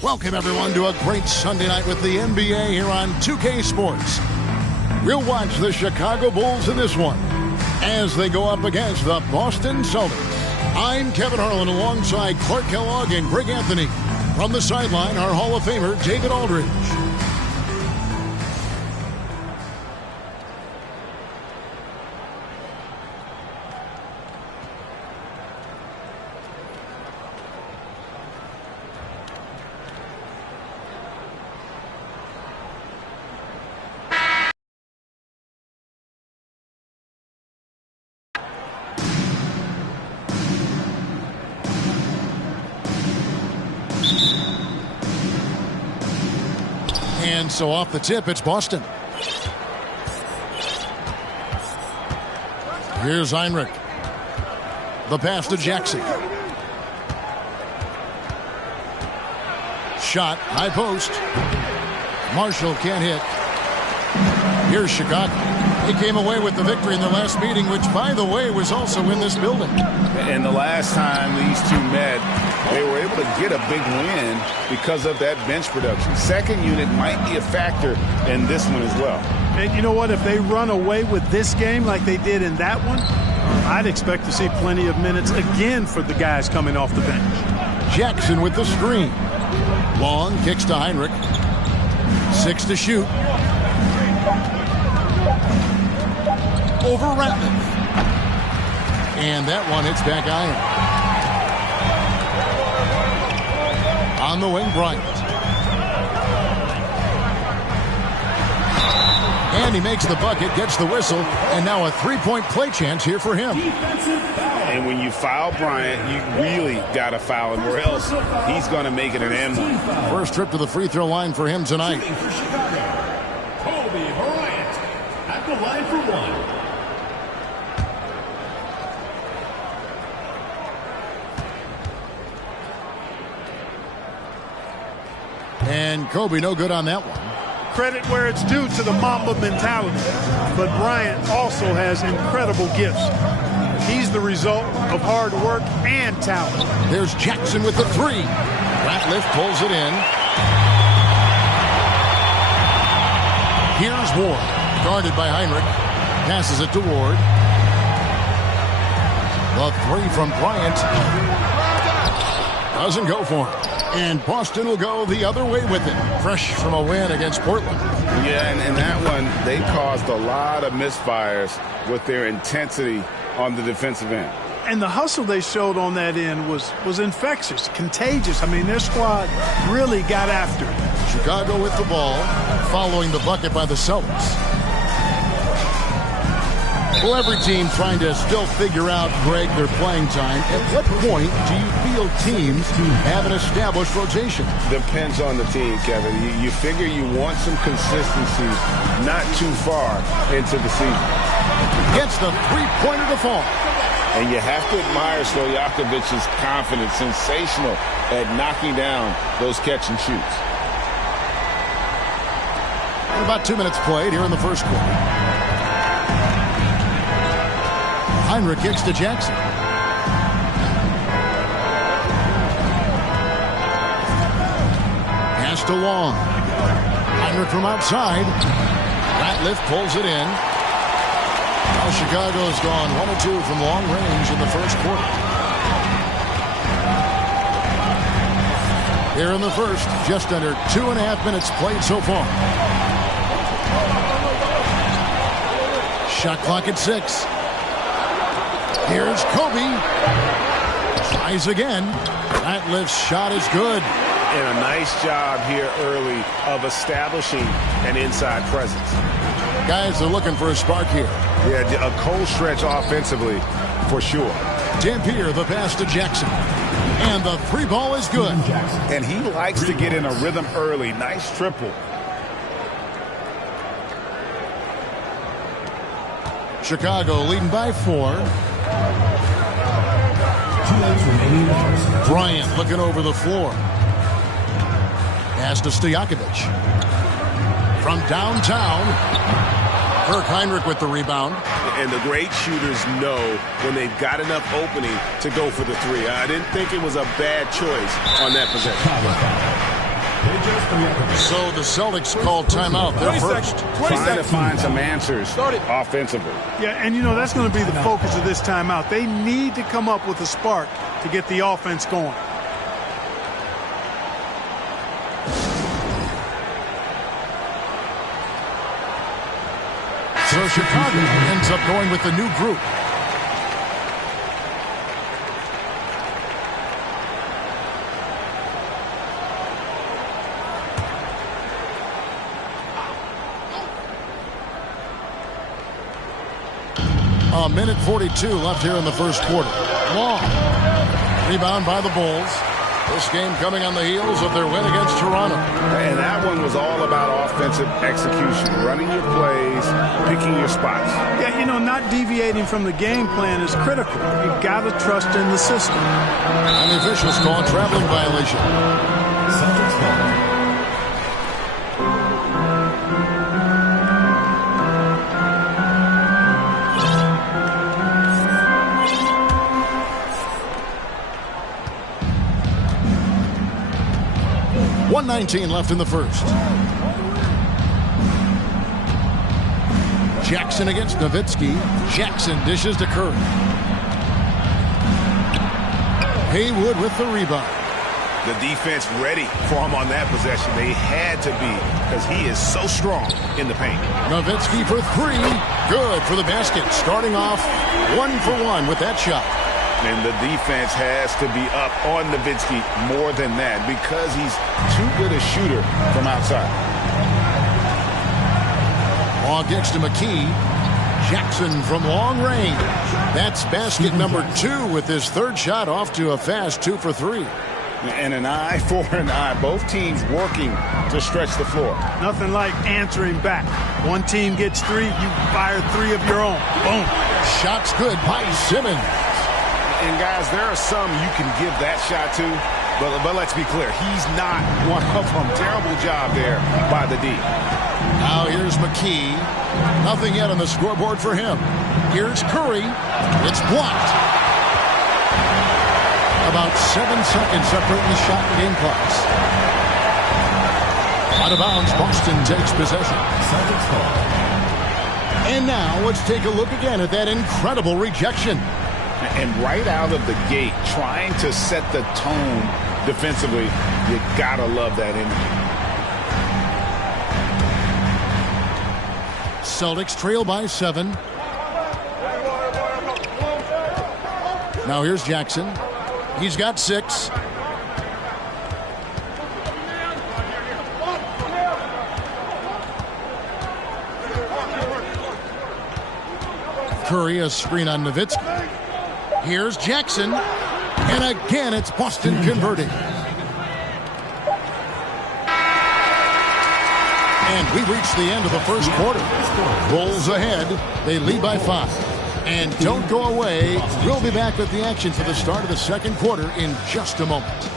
Welcome, everyone, to a great Sunday night with the NBA here on 2K Sports. We'll watch the Chicago Bulls in this one as they go up against the Boston Celtics. I'm Kevin Harlan alongside Clark Kellogg and Greg Anthony. From the sideline, our Hall of Famer, David Aldridge. And so off the tip, it's Boston. Here's Heinrich. The pass to Jackson. Shot, high post. Marshall can't hit. Here's Chicago. He came away with the victory in the last meeting, which, by the way, was also in this building. And the last time these two met, they were able to get a big win because of that bench production. Second unit might be a factor in this one as well. And you know what? If they run away with this game like they did in that one, I'd expect to see plenty of minutes again for the guys coming off the bench. Jackson with the screen. Long kicks to Heinrich. 6 to shoot. Over Ratliff. And that one hits back iron. On the wing, Bryant. And he makes the bucket, gets the whistle, and now a three-point play chance here for him. And when you foul Bryant, you really got to foul him, or else he's going to make it an and one. First trip to the free throw line for him tonight. Kobe Bryant at the line for one. And Kobe no good on that one. Credit where it's due to the Mamba mentality. But Bryant also has incredible gifts. He's the result of hard work and talent. There's Jackson with the three. Ratliff pulls it in. Here's Ward. Guarded by Heinrich. Passes it to Ward. The three from Bryant. Doesn't go for him. And Boston will go the other way with it. Fresh from a win against Portland. Yeah, and in that one, they caused a lot of misfires with their intensity on the defensive end. And the hustle they showed on that end was infectious, contagious. I mean, their squad really got after it. Chicago with the ball, following the bucket by the Celtics. Well, every team trying to still figure out, Greg, their playing time. At what point do you feel teams have an established rotation? Depends on the team, Kevin. You figure you want some consistency not too far into the season. Gets the three-pointer to fall. And you have to admire Stojakovic's confidence, sensational at knocking down those catch and shoots. About 2 minutes played here in the first quarter. Heinrich kicks to Jackson. Pass to Long. Heinrich from outside. Ratliff pulls it in. Now Chicago's gone 1 of 2 from long range in the first quarter. Here in the first, just under 2.5 minutes played so far. Shot clock at 6. Here's Kobe. Tries again. Ratliff's shot is good. And a nice job here early of establishing an inside presence. Guys are looking for a spark here. Yeah, a cold stretch offensively for sure. Dampier, the pass to Jackson. And the three ball is good. And he likes to get in a rhythm early. Nice triple. Chicago leading by 4. Bryant looking over the floor. Pass to Stojakovic. From downtown. Kirk Heinrich with the rebound. And the great shooters know when they've got enough opening to go for the three. I didn't think it was a bad choice on that possession. So the Celtics called timeout. They're first. Trying to find some answers offensively. Yeah, and that's going to be the focus of this timeout. They need to come up with a spark to get the offense going. So Chicago ends up going with the new group. A minute 42 left here in the first quarter. Long. Rebound by the Bulls. This game coming on the heels of their win against Toronto. And that one was all about offensive execution, running your plays, picking your spots. Yeah, not deviating from the game plan is critical. You've got to trust in the system. And the officials call a traveling violation. Celtics ball. .19 left in the first. Jackson against Nowitzki. Jackson dishes to Curry. Haywood with the rebound. The defense ready for him on that possession. They had to be, because he is so strong in the paint. Nowitzki for three. Good for the basket. Starting off 1 for 1 with that shot. And the defense has to be up on Nowitzki more than that, because he's too good a shooter from outside. Ball gets to McKee. Jackson from long range. That's basket number 2 with his third shot, off to a fast 2 for 3. And an eye for an eye. Both teams working to stretch the floor. Nothing like answering back. One team gets 3, you fire 3 of your own. Boom. Shot's good by Simmons. And guys, there are some you can give that shot to, but let's be clear, he's not one of them. Terrible job there by the D. Now here's McKee. Nothing yet on the scoreboard for him. Here's Curry. It's blocked. About 7 seconds separating the shot and game clocks. Out of bounds, Boston takes possession. And now let's take a look again at that incredible rejection. And right out of the gate, trying to set the tone defensively, you gotta love that energy. Celtics trail by 7. Now here's Jackson. He's got 6. Curry, a screen on Nowitzki. Here's Jackson. And again, it's Boston converting. And we reach the end of the first quarter. Bulls ahead. They lead by 5. And don't go away. We'll be back with the action for the start of the second quarter in just a moment.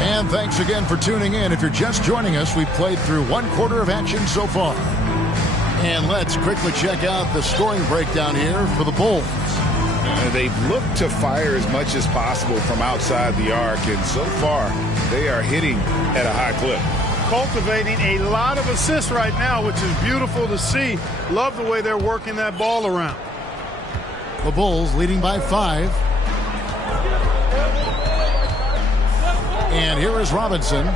And thanks again for tuning in. If you're just joining us, we've played through 1 quarter of action so far. And let's quickly check out the scoring breakdown here for the Bulls. They've looked to fire as much as possible from outside the arc, and so far they are hitting at a high clip. Cultivating a lot of assists right now, which is beautiful to see. Love the way they're working that ball around. The Bulls leading by 5. And here is Robinson.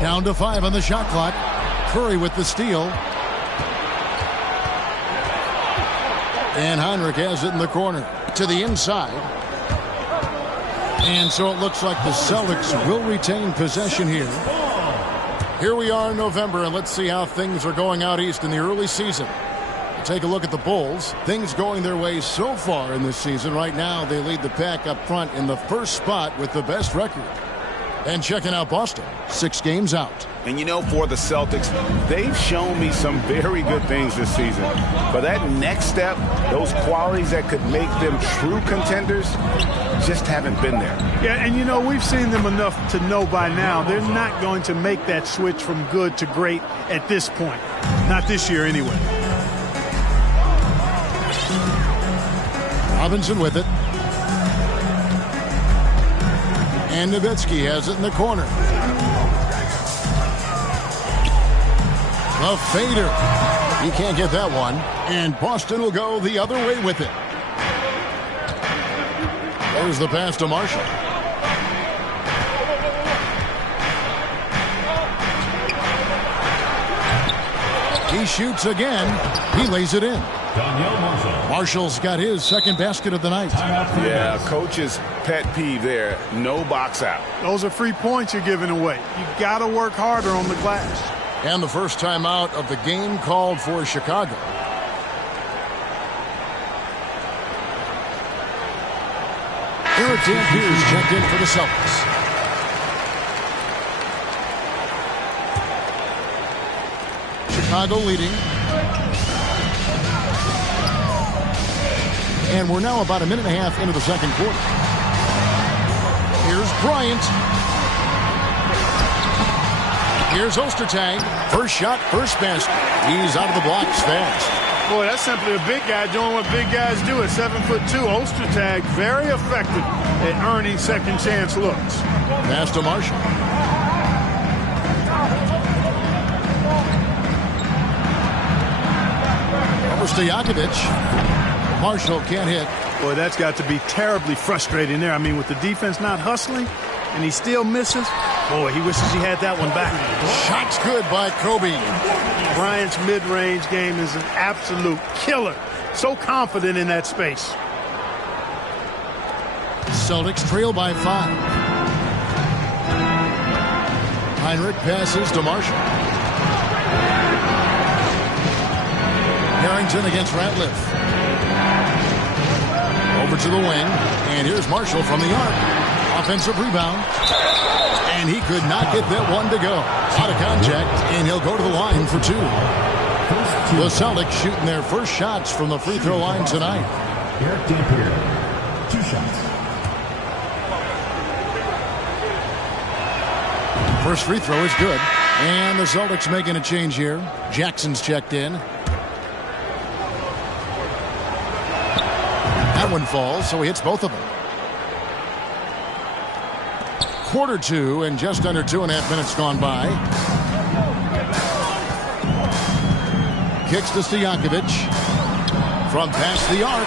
Down to 5 on the shot clock. Curry with the steal. And Heinrich has it in the corner to the inside. And so it looks like the Celtics will retain possession here. Here we are in November, and let's see how things are going out east in the early season. Take a look at the Bulls. Things going their way so far in this season. Right now, they lead the pack up front in the first spot with the best record. And checking out Boston, 6 games out. And you know, for the Celtics, they've shown me some very good things this season. But that next step, those qualities that could make them true contenders, just haven't been there. Yeah, and you know, we've seen them enough to know by now they're not going to make that switch from good to great at this point. Not this year, anyway. Robinson with it. And Nowitzki has it in the corner. A fader. He can't get that one. And Boston will go the other way with it. There's the pass to Marshall. He shoots again. He lays it in. Marshall's got his second basket of the night. Yeah, coach's pet peeve there. No box out. Those are free points you're giving away. You've got to work harder on the glass. And the first timeout of the game called for Chicago. Eric Dampier checked in for the Celtics. Chicago leading. And we're now about a minute and a half into the second quarter. Here's Bryant. Here's Ostertag. First shot, first basket. He's out of the blocks fast. Boy, that's simply a big guy doing what big guys do at 7'2". Ostertag very effective at earning second chance looks. Pass to Marshall. Over Stojakovic. Marshall can't hit. Boy, that's got to be terribly frustrating there. I mean, with the defense not hustling and he still misses, boy, he wishes he had that one back. Shot's good by Kobe. Bryant's mid-range game is an absolute killer. So confident in that space. Celtics trail by 5. Heinrich passes to Marshall. Harrington against Ratliff. Over to the wing, and here's Marshall from the arc. Offensive rebound, and he could not get that one to go. Out of contact, and he'll go to the line for 2. The Celtics shooting their first shots from the free throw line tonight. Eric Dampier, 2 shots. First free throw is good, and the Celtics making a change here. Jackson's checked in. That one falls, so he hits both of them. Quarter 2 and just under 2.5 minutes gone by. Kicks to Stojakovic. From past the arc.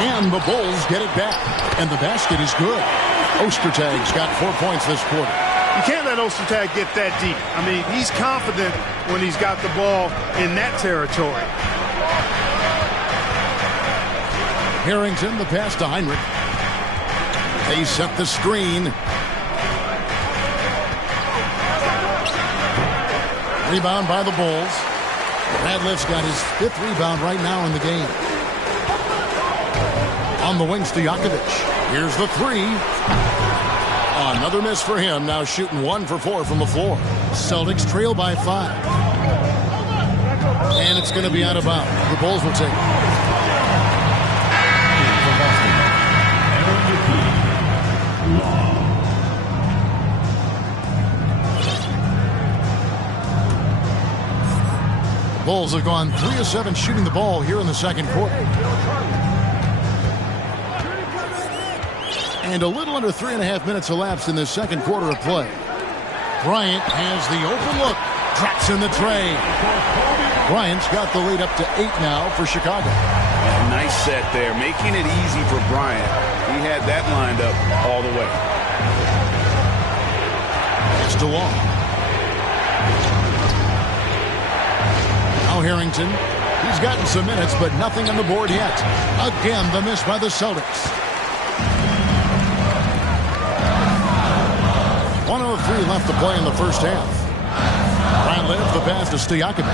And the Bulls get it back. And the basket is good. Ostertag's got 4 points this quarter. You can't let Ostertag get that deep. I mean, he's confident when he's got the ball in that territory. Harrington, the pass to Heinrich. They set the screen. Rebound by the Bulls. Radliff's got his 5th rebound right now in the game. On the wings to Stojakovic. Here's the 3. Another miss for him. Now shooting 1 for 4 from the floor. Celtics trail by 5. And it's going to be out of bounds. The Bulls will take it. Bulls have gone 3 of 7 shooting the ball here in the second quarter. And a little under 3.5 minutes elapsed in this second quarter of play. Bryant has the open look. Drops in the tray. Bryant's got the lead up to 8 now for Chicago. Yeah, nice set there, making it easy for Bryant. He had that lined up all the way. It's DeWall. Now Harrington. He's gotten some minutes, but nothing on the board yet. Again, the miss by the Celtics. 1:03 left to play in the first half. Ratliff, the pass to Stojakovic.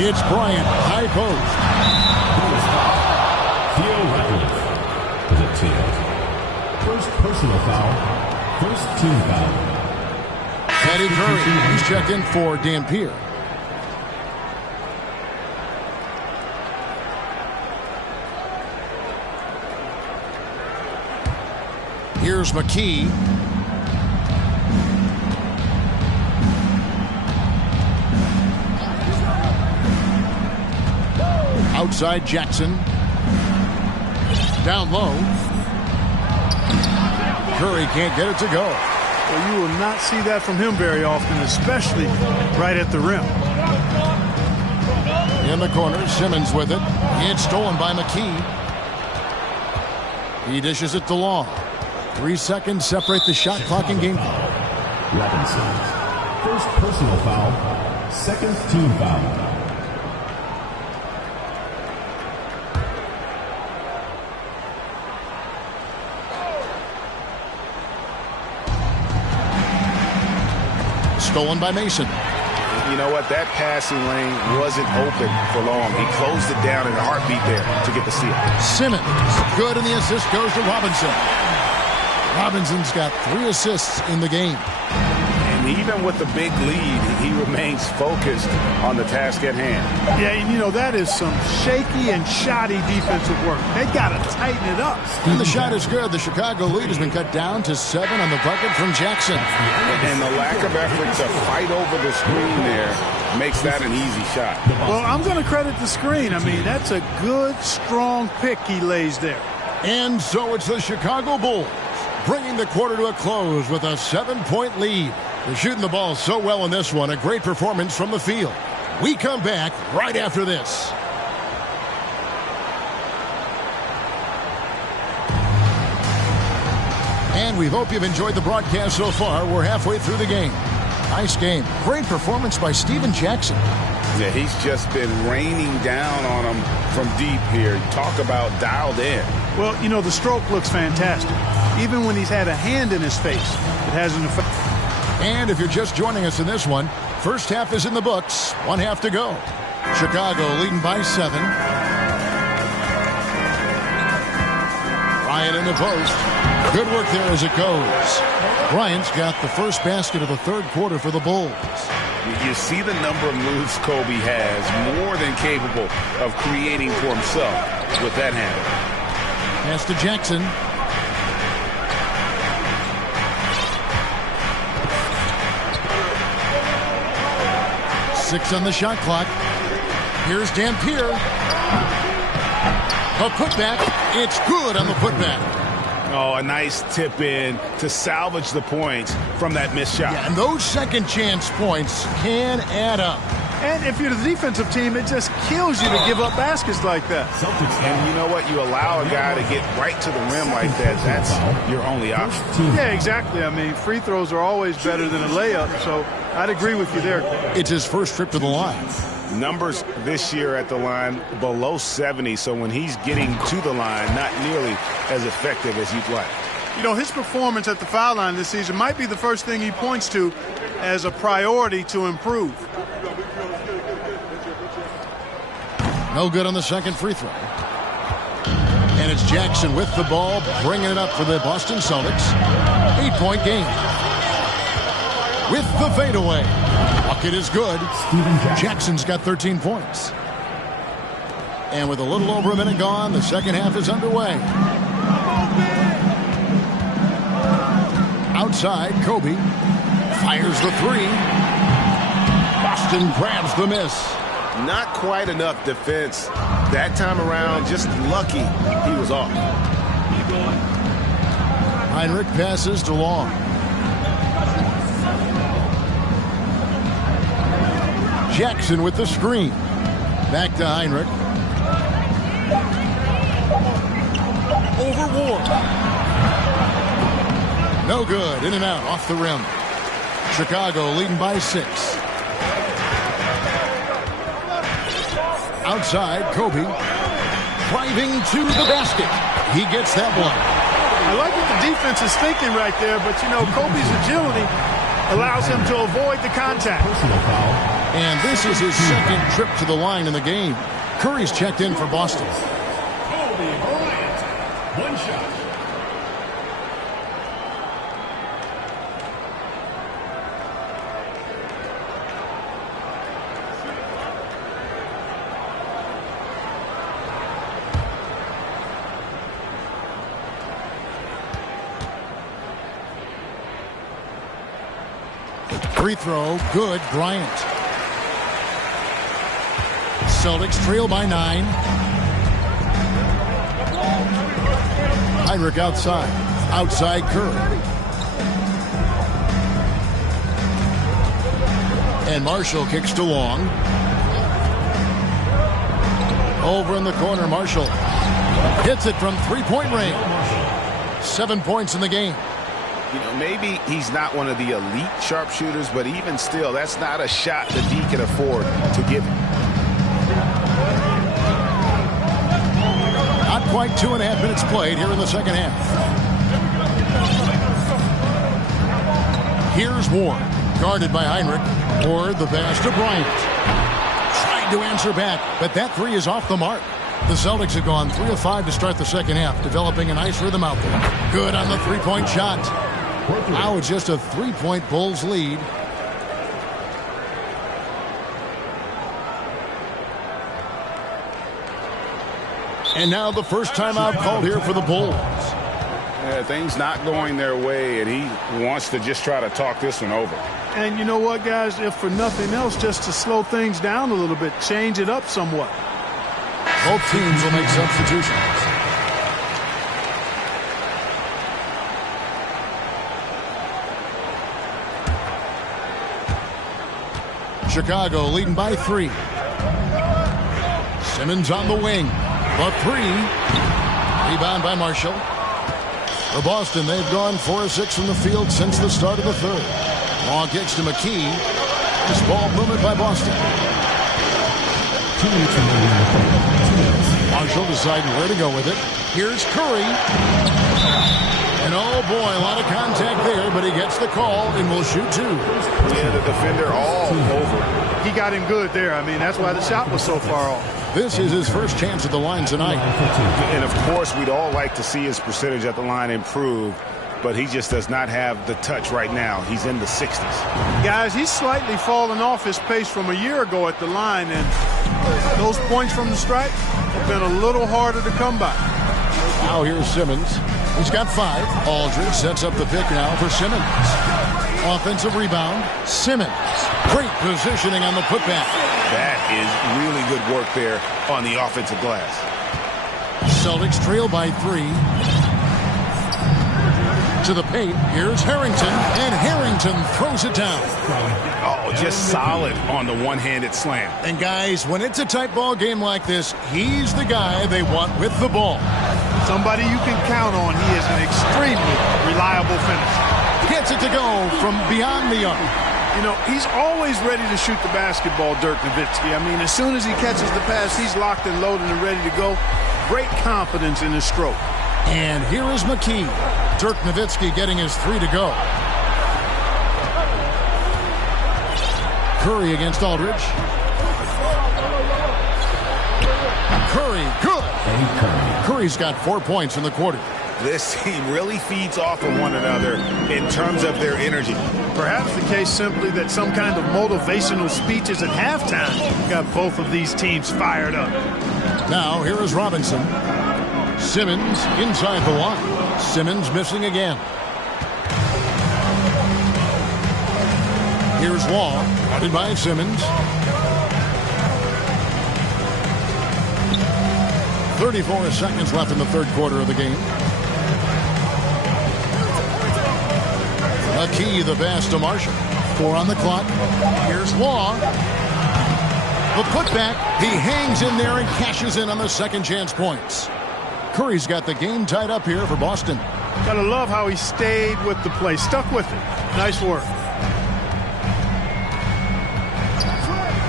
It's Bryant, high post. Theo Ratliff with a 2. personal foul. First team foul. Eddie Curry, he's checked in for Dampier. Here's McKee. Outside Jackson. Down low. Curry can't get it to go. Well, you will not see that from him very often, especially right at the rim. In the corner, Simmons with it. It's stolen by McKee. He dishes it to Long. 3 seconds separate the shot clock and game clock. Robinson. First personal foul. Second team foul. Stolen by Mason. You know what? That passing lane wasn't open for long. He closed it down in a heartbeat there to get the steal. Simmons. Good, and the assist goes to Robinson. Robinson's got 3 assists in the game. And even with the big lead, he remains focused on the task at hand. Yeah, and you know, that is some shaky and shoddy defensive work. They got to tighten it up. And the shot is good. The Chicago lead has been cut down to 7 on the bucket from Jackson. And the lack of effort to fight over the screen there makes that an easy shot. Well, I'm going to credit the screen. I mean, that's a good, strong pick he lays there. And so it's the Chicago Bulls bringing the quarter to a close with a 7-point lead. They're shooting the ball so well in this one. A great performance from the field. We come back right after this. And we hope you've enjoyed the broadcast so far. We're halfway through the game. Nice game. Great performance by Steven Jackson. Yeah, he's just been raining down on him from deep here. Talk about dialed in. Well, you know, the stroke looks fantastic. Even when he's had a hand in his face, it has an effect. And if you're just joining us in this one, first half is in the books. 1 half to go. Chicago leading by 7. Bryant in the post. Good work there as it goes. Bryant's got the first basket of the third quarter for the Bulls. You see the number of moves Kobe has, more than capable of creating for himself with that handle. Pass to Jackson. Six on the shot clock. Here's Dampier. A putback. It's good on the putback. Oh, a nice tip in to salvage the points from that missed shot. Yeah, and those second chance points can add up. And if you're the defensive team, it just kills you to give up baskets like that. And you know what? You allow a guy to get right to the rim like that. That's your only option. Yeah, exactly. I mean, free throws are always better than a layup, so I'd agree with you there. It's his first trip to the line. Numbers this year at the line below 70, so when he's getting to the line, not nearly as effective as you'd like. You know, his performance at the foul line this season might be the first thing he points to as a priority to improve. No good on the second free throw. And it's Jackson with the ball, bringing it up for the Boston Celtics. 8-point game. With the fadeaway. Bucket is good. Jackson's got 13 points. And with a little over a minute gone, the second half is underway. Outside, Kobe fires the three. Boston grabs the miss. Not quite enough defense that time around. Just lucky he was off. Heinrich passes to Long. Jackson with the screen. Back to Heinrich. Over Ward. No good. In and out. Off the rim. Chicago leading by 6. Outside, Kobe. Driving to the basket. He gets that one. I like what the defense is thinking right there, but, you know, Kobe's agility allows him to avoid the contact. And this is his second trip to the line in the game. Curry's checked in for Boston. Kobe Bryant, 1 shot. Free throw, good. Bryant. Celtics trail by 9. Heinrich outside. Outside Curry. And Marshall kicks to Long. Over in the corner, Marshall hits it from three-point range. 7 points in the game. You know, maybe he's not one of the elite sharpshooters, but even still, that's not a shot that he can afford to give him. Not quite 2.5 minutes played here in the second half. Here's Ward, guarded by Heinrich. Ward, the pass to Bryant. Tried to answer back, but that three is off the mark. The Celtics have gone 3 of 5 to start the second half, developing a nice rhythm out there. Good on the three-point shot. Now it's just a 3-point Bulls lead. And now the first timeout called here for the Bulls. Yeah, things not going their way, and he wants to just try to talk this one over. And you know what, guys? If for nothing else, just to slow things down a little bit, change it up somewhat. Both teams will make substitutions. Chicago leading by 3. Simmons on the wing. The 3. Rebound by Marshall. For Boston, they've gone 4 of 6 from the field since the start of the third. Long kicks to McKee. This ball movement by Boston. Marshall deciding where to go with it. Here's Curry. And oh boy, a lot of contact there, but he gets the call and will shoot 2. Yeah, the defender all over. He got him good there. I mean, that's why the shot was so far off. This is his first chance at the line tonight. And of course, we'd all like to see his percentage at the line improve, but he just does not have the touch right now. He's in the 60s. Guys, he's slightly fallen off his pace from a year ago at the line, and those points from the stripe have been a little harder to come by. Now here's Simmons. He's got 5. Aldridge sets up the pick now for Simmons. Offensive rebound. Simmons. Great positioning on the putback. That is really good work there on the offensive glass. Celtics trail by 3. To the paint. Here's Harrington. And Harrington throws it down. Oh, just solid on the one-handed slam. And guys, when it's a tight ball game like this, he's the guy they want with the ball. Somebody you can count on. He is an extremely reliable finisher. Gets it to go from beyond the arc. You know, he's always ready to shoot the basketball, Dirk Nowitzki. I mean, as soon as he catches the pass, he's locked and loaded and ready to go. Great confidence in his stroke. And here is McKee. Dirk Nowitzki getting his 3 to go. Curry against Aldridge. Curry, good. Curry's got 4 points in the quarter. This team really feeds off of one another in terms of their energy. Perhaps the case simply that some kind of motivational speeches at halftime got both of these teams fired up. Now here is Robinson. Simmons inside the line. Simmons missing again. Here's Wall, guarded by Simmons. 34 seconds left in the third quarter of the game. McKee, the pass to Marshall. 4 on the clock. Here's Law. The putback. He hangs in there and cashes in on the second chance points. Curry's got the game tied up here for Boston. Gotta love how he stayed with the play. Stuck with it. Nice work.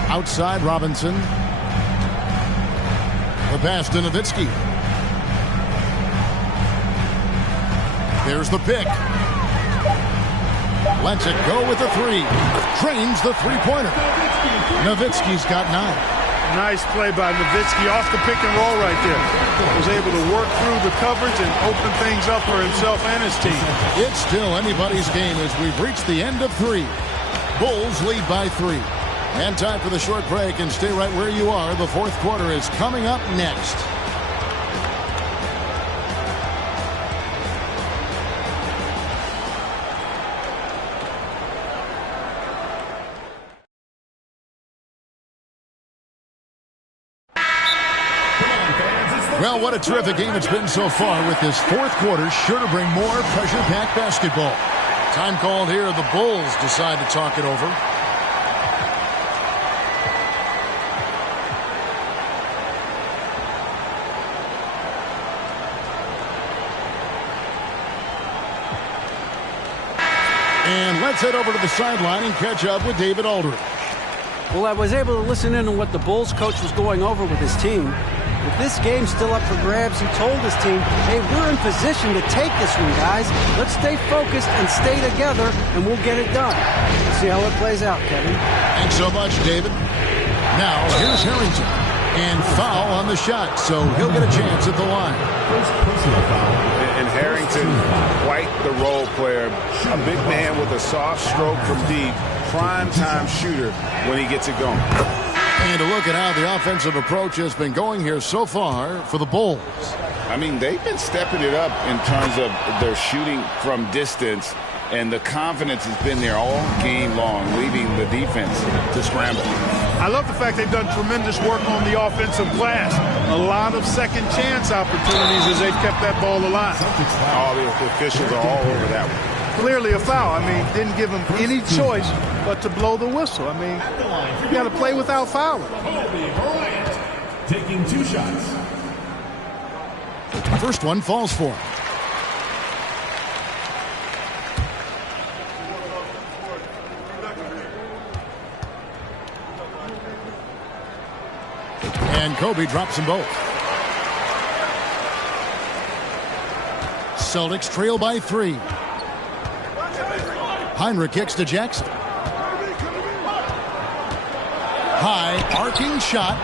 Outside Robinson. The pass to Nowitzki. There's the pick. Lets it go with the 3. Drains the three-pointer. Nowitzki's got 9. Nice play by Nowitzki off the pick and roll right there. Was able to work through the coverage and open things up for himself and his team. It's still anybody's game as we've reached the end of 3. Bulls lead by 3. And time for the short break, and stay right where you are. The fourth quarter is coming up next. Well, what a terrific game it's been so far, with this fourth quarter sure to bring more pressure-packed basketball. Time called here. The Bulls decide to talk it over. And let's head over to the sideline and catch up with David Aldridge. Well, I was able to listen in on what the Bulls coach was going over with his team. With this game still up for grabs, he told his team, hey, we're in position to take this one, guys. Let's stay focused and stay together, and we'll get it done. We'll see how it plays out, Kevin. Thanks so much, David. Now, here's Harrington. And foul on the shot, so he'll get a chance at the line. First personal foul. And Harrington, quite the role player. A big man with a soft stroke from deep. Prime-time shooter when he gets it going. And to look at how the offensive approach has been going here so far for the Bulls. I mean, they've been stepping it up in terms of their shooting from distance, and the confidence has been there all game long, leaving the defense to scramble. I love the fact they've done tremendous work on the offensive glass. A lot of second chance opportunities as they've kept that ball alive. All the officials are all over that one. Clearly a foul. I mean, didn't give him any choice but to blow the whistle. I mean, you got to play without fouling. Taking 2 shots. First one falls for him. And Kobe drops them both. Celtics trail by 3. Heinrich kicks to Jackson. High, arcing shot,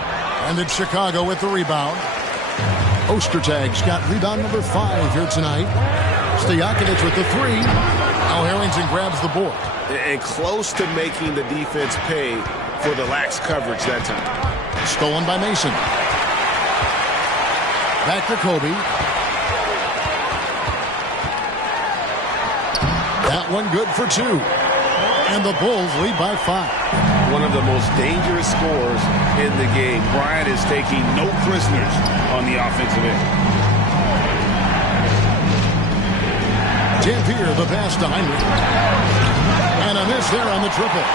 and it's Chicago with the rebound. Ostertag's got rebound number 5 here tonight. Stojakovic with the 3. Now Harrington grabs the board. And close to making the defense pay for the lax coverage that time. Stolen by Mason. Back to Kobe. That one good for 2. And the Bulls lead by 5. One of the most dangerous scorers in the game. Bryant is taking no prisoners on the offensive end. Dampier, the pass to Heinrich. And a miss there on the triple.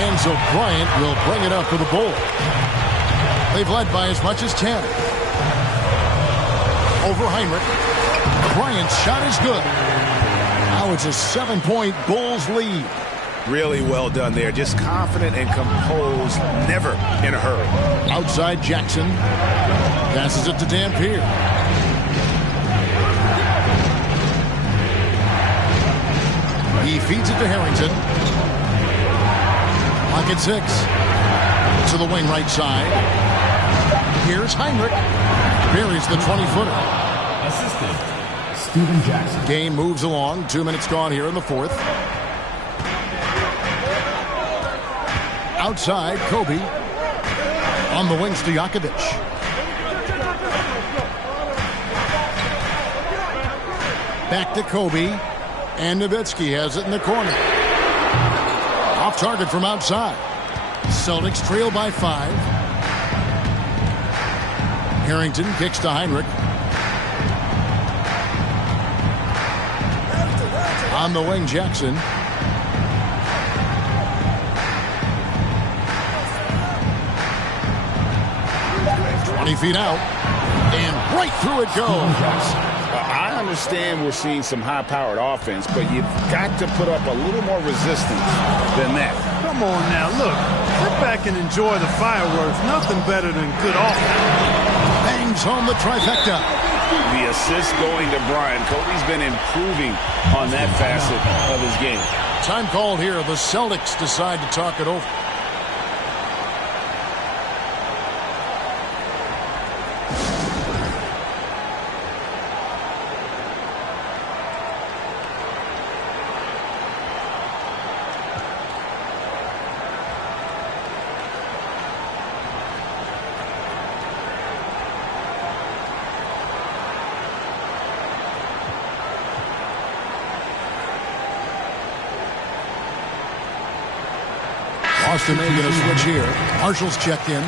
And so Bryant will bring it up for the Bulls. They've led by as much as 10. Over Heinrich. Bryant's shot is good. Now it's a 7-point Bulls lead. Really well done there. Just confident and composed. Never in a hurry. Outside Jackson. Passes it to Dampier. He feeds it to Harrington. Pocket 6. To the wing right side. Here's Heinrich. Buries the 20-footer. Assistant, Steven Jackson. Game moves along. 2 minutes gone here in the fourth. Outside, Kobe. On the wing, Stojakovic. Back to Kobe. And Nowitzki has it in the corner. Off target from outside. Celtics trail by 5. Harrington kicks to Heinrich. On the wing, Jackson. Feet out, and right through it goes. I understand we're seeing some high-powered offense, but you've got to put up a little more resistance than that. Come on now, look. Sit back and enjoy the fireworks. Nothing better than good offense. Bangs home the trifecta. The assist going to Bryant. Kobe's been improving on that facet of his game. Time called here. The Celtics decide to talk it over. Boston making a switch here. Marshall's checked in.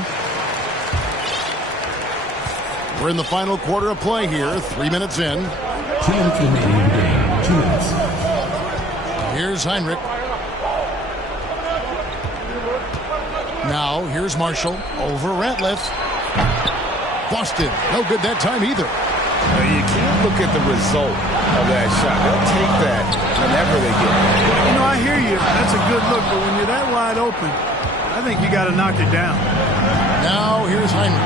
We're in the final quarter of play here. 3 minutes in. 2 minutes remaining in the game. 2 minutes. Here's Heinrich. Now, here's Marshall over Ratliff. Boston, no good that time either. Now, you can't look at the result of that shot. They'll take that whenever they get it. You know, I hear you. That's a good look, but when you're that wide open, I think you got to knock it down. Now, here's Heinrich.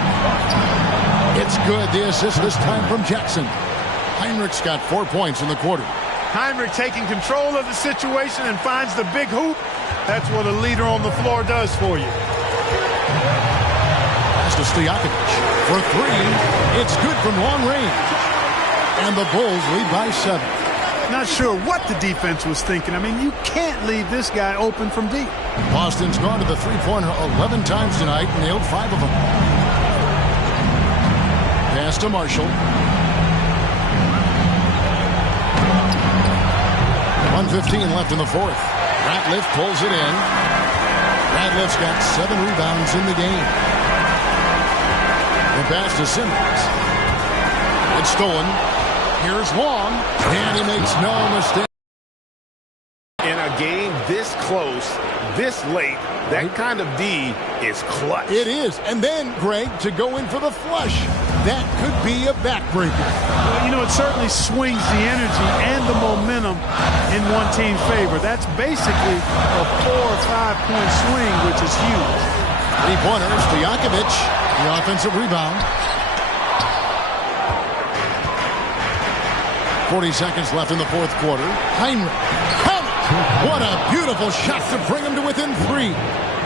It's good. The assist this time from Jackson. Heinrich's got 4 points in the quarter. Heinrich taking control of the situation and finds the big hoop. That's what a leader on the floor does for you. Pass to Stojakovic for 3. It's good from long range. And the Bulls lead by 7. Not sure what the defense was thinking. I mean, you can't leave this guy open from deep. Boston's gone to the three-pointer 11 times tonight and nailed 5 of them. Pass to Marshall. 1:15 left in the fourth. Ratliff pulls it in. Ratliff's got 7 rebounds in the game. The pass to Simmons. It's stolen. Here's Long, and he makes no mistake. In a game this close, this late, that kind of D is clutch. It is. And then, Greg, to go in for the flush. That could be a backbreaker. Well, you know, it certainly swings the energy and the momentum in one team's favor. That's basically a 4 or 5 point swing, which is huge. 3-pointer, Stojakovic, the offensive rebound. 40 seconds left in the fourth quarter. Heinrich. What a beautiful shot to bring him to within 3.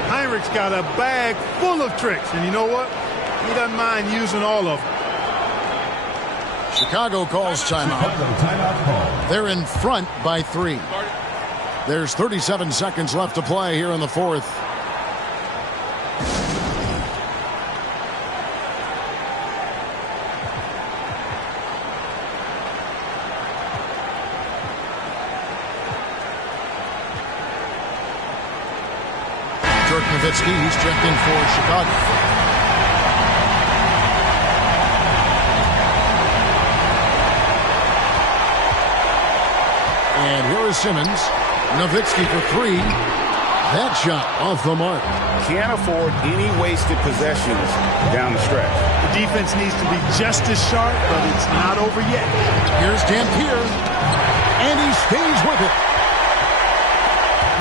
Heinrich's got a bag full of tricks, and you know what? He doesn't mind using all of them. Chicago calls timeout. They're in front by 3. There's 37 seconds left to play here in the fourth. Dirk Nowitzki, he's checked in for Chicago. And here is Simmons. Nowitzki for 3. That shot off the mark. Can't afford any wasted possessions down the stretch. The defense needs to be just as sharp, but it's not over yet. Here's Dampier. And he stays with it.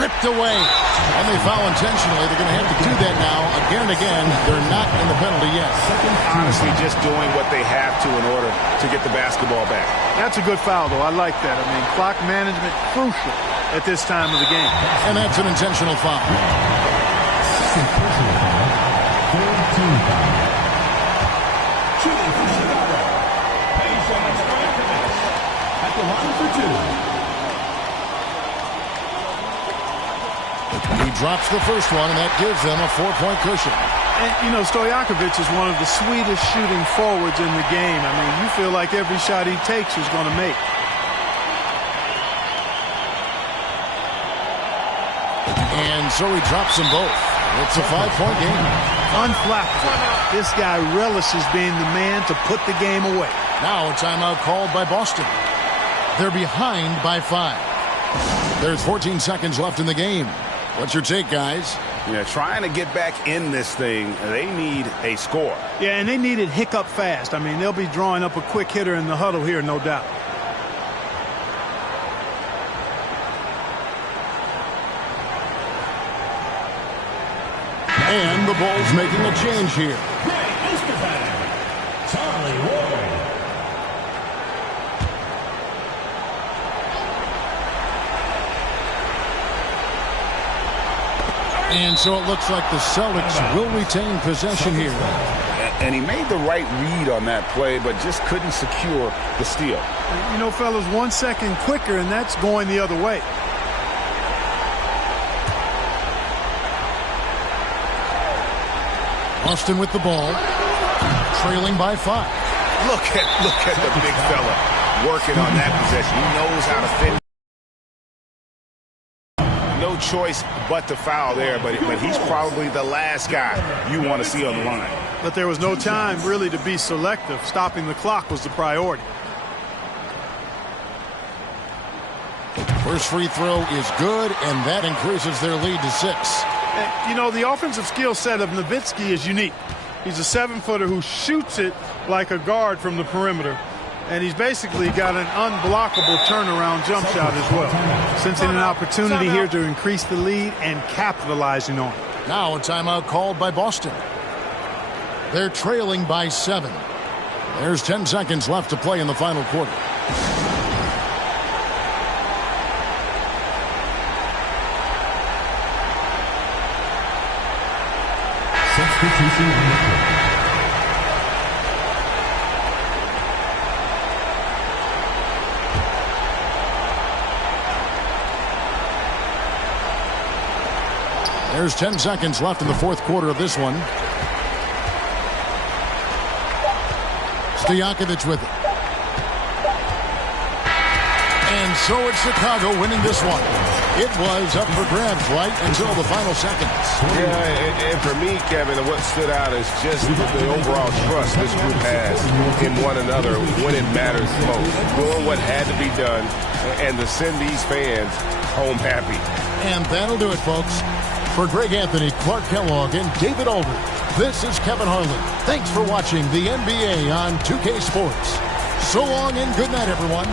Ripped away. And they foul intentionally. They're going to have to do that now again and again. They're not in the penalty yet. Honestly, just doing what they have to in order to get the basketball back. That's a good foul, though. I like that. I mean, clock management crucial at this time of the game. And that's an intentional foul. Second personal foul. Third team foul. Shooting for Chicago. Patience at the line for 2. He drops the first one, and that gives them a 4-point cushion. And, you know, Stojakovic is one of the sweetest shooting forwards in the game. I mean, you feel like every shot he takes is going to make. And so he drops them both. It's a 5-point game. Unflappable. This guy relishes being the man to put the game away. Now a timeout called by Boston. They're behind by 5. There's 14 seconds left in the game. What's your take, guys? Yeah, trying to get back in this thing, they need a score. Yeah, and they need it hiccup fast. I mean, they'll be drawing up a quick hitter in the huddle here, no doubt. And the Bulls making a change here. And so it looks like the Celtics will retain possession here. And he made the right read on that play, but just couldn't secure the steal. You know, fellas, 1 second quicker, and that's going the other way. Austin with the ball, trailing by 5. Look at the big fella working on that possession. He knows how to fit. no choice but to foul there, but he's probably the last guy you want to see on the line. But there was no time really to be selective. Stopping the clock was the priority. First free throw is good, and that increases their lead to 6. And, you know, the offensive skill set of Nowitzki is unique. He's a 7-footer who shoots it like a guard from the perimeter. And he's basically got an unblockable turnaround jump shot as well. Sensing an opportunity here to increase the lead and capitalizing on it. Now a timeout called by Boston. They're trailing by 7. There's 10 seconds left to play in the final quarter. Substitution on the court. There's 10 seconds left in the fourth quarter of this one. Stojakovic with it. And so it's Chicago winning this one. It was up for grabs right until the final seconds. Yeah, and for me, Kevin, what stood out is just the overall trust this group has in one another when it matters most. Doing what had to be done and to send these fans home happy. And that'll do it, folks. For Greg Anthony, Clark Kellogg, and David Aldridge, this is Kevin Harlan. Thanks for watching the NBA on 2K Sports. So long and good night, everyone.